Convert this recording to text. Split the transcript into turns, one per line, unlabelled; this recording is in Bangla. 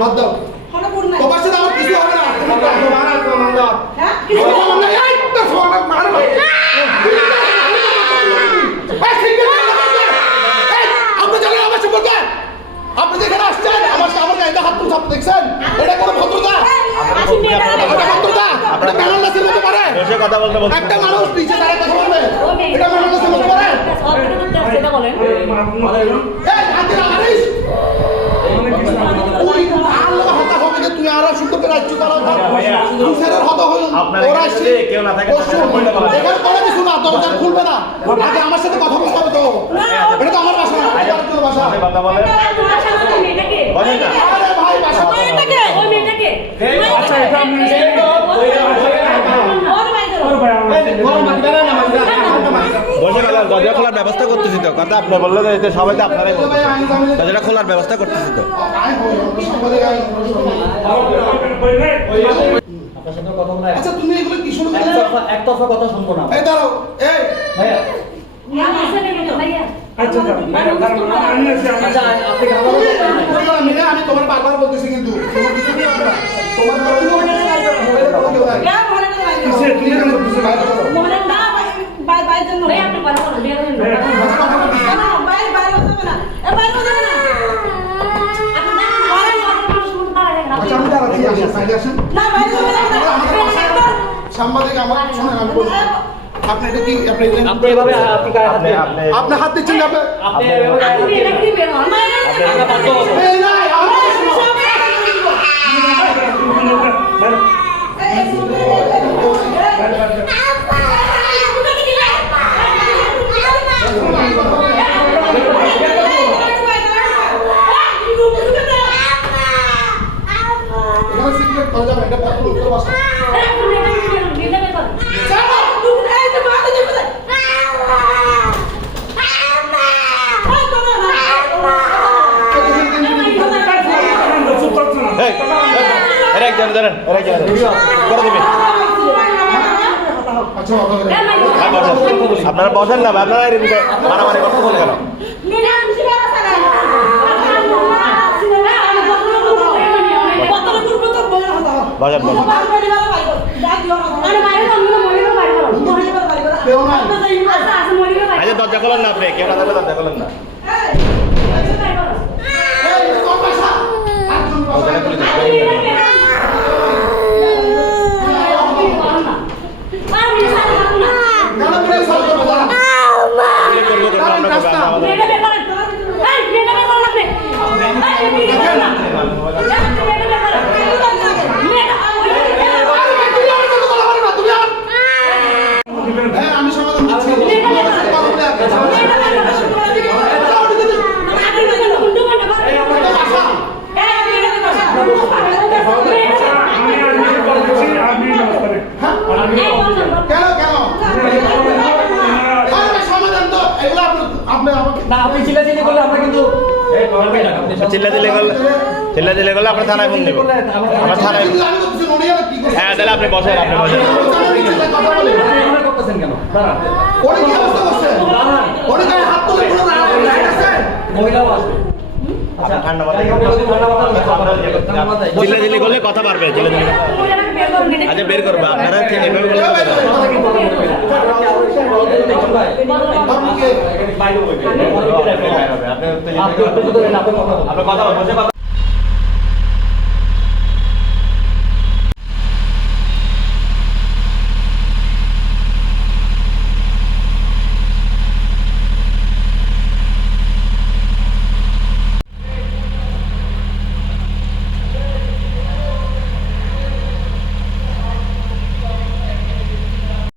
বাদ দাও। তোমার সাথে আমার কিছু হবে না।
হ্যাঁ কিছু
কিছু হবে না। এই তো সোনা মার আপনি যেখানে আসছেন আমার আমার গায়ে হাত তুলছে আপনি দেখছেন? এটা কোনো ভদ্রতা? এটা ভদ্রতা? এটা ম্যানারলেসের মতো পারে
বসে কথা বলতে বলতে
একটা মানুষ নিচে দাঁড়িয়ে কথা বলবে। এটা ম্যানারলেসের মতো পারে
সেটা বলেন
এই হাতে আনিস ওই আল্লাহ হতা হবে যে তুই আরও সুন্দর দুসেরের হতা হলো।
আপনার
ওরা
যদি কেউ না থাকে।
এখানে কোনো কিছু না দরজা খুলবে না। আগে আমার সাথে কথা বলতে হবে তো। এটা তো আমার বাসা না আরেকজনের বাসা।
কথা
বলে
বলেন না।
আরে ভাই বাসা
মেয়েটাকে
ওই মেয়েটাকে।
আচ্ছা এটা আপনি
ওর বাইরে
ওর ভাই আমার
বসে কথা দরজা খোলার ব্যবস্থা করতেছি তো কথা আপনি বললেন যে সবাই তো আপনারাই দরজাটা খোলার ব্যবস্থা করতেছি তো।
আচ্ছা তুমি এগুলো কি শুনে?
একতরফা একতরফা কথা শুনব না।
এই দাঁড়াও এই।
ভাইয়া।
আচ্ছা আমি
তোমার বারবার বলতেছি কিন্তু। তোমার আসেন আসেন।
না বাইরে
সাংবাদিক আমার শোনেন আমি বলি আপনি এটা কি আপনি
আপনি এভাবে আপনি হাত
আপনি
দিন।
আপনি
আপনি হাত দিচ্ছেন আপনি
আপনি এভাবে
আপনি এটা কি বের হন
আপনার বাধ্য হব।
এই নাই আমার কথা শোনো। এখানে সিক্রেট করে যাবে এটা পাথর উত্তর বাসা
চুপ করছ না
এই এই, এর একজন ধরেন এর একজন ধরেন। করে দিবি
আচ্ছা অত করে
ভাই বসেন। আপনারা বসেন না আপনারা মারামারি করতেছেন কেন বসেন বসেন
কেউ নাই
আচ্ছা দরজা খোলেন না আপনি কেউ না থাকলে দরজা খোলেন না
এই এটা কোন বাসা একজন বাসা
দরজাটা খুলে দিন।
কেন প্রেস হবে বাবা
কি করব করব আমরা করব আমাদের
তুমি আমার সাথে কথা বলো না তুমি আমার হ্যাঁ আমি সমাধান দিচ্ছি আমার সাথে কথা বলে আপনি এটা বাসা
আমি আমি বলছি আমি ব্যবস্থা নেই
কেন কেন আরে ভাই, সমাধান তো এগুলো আপনি আপনি আমাকে
না আপনি চিল্লাচিল্লি করলে আমরা কিন্তু
করলে করলে আপনার থানায় ফোন দিব।
আমরা-
থানায়
হয়?
হ্যাঁ তাহলে আপনি বসেন আপনি বসেন।
করতেছেন কেন? দাঁড়ান।
ওরে কি অবস্থা করছে ওরে গায়ে হাত তুলে কোনো রাইট আছে?
মহিলাও আসবে। আচ্ছা
ঠান্ডা মাথায়
ঠান্ডা মাথায়
চিল্লা দিলে করলে কথা পারবে চিল্লা দিলে আচ্ছা বের করব আপনারা ঠিক এভাবে বললে হবে না।
আপনি কে?
আপনি উত্তেজিত হয়ে- আপনি কথা কথা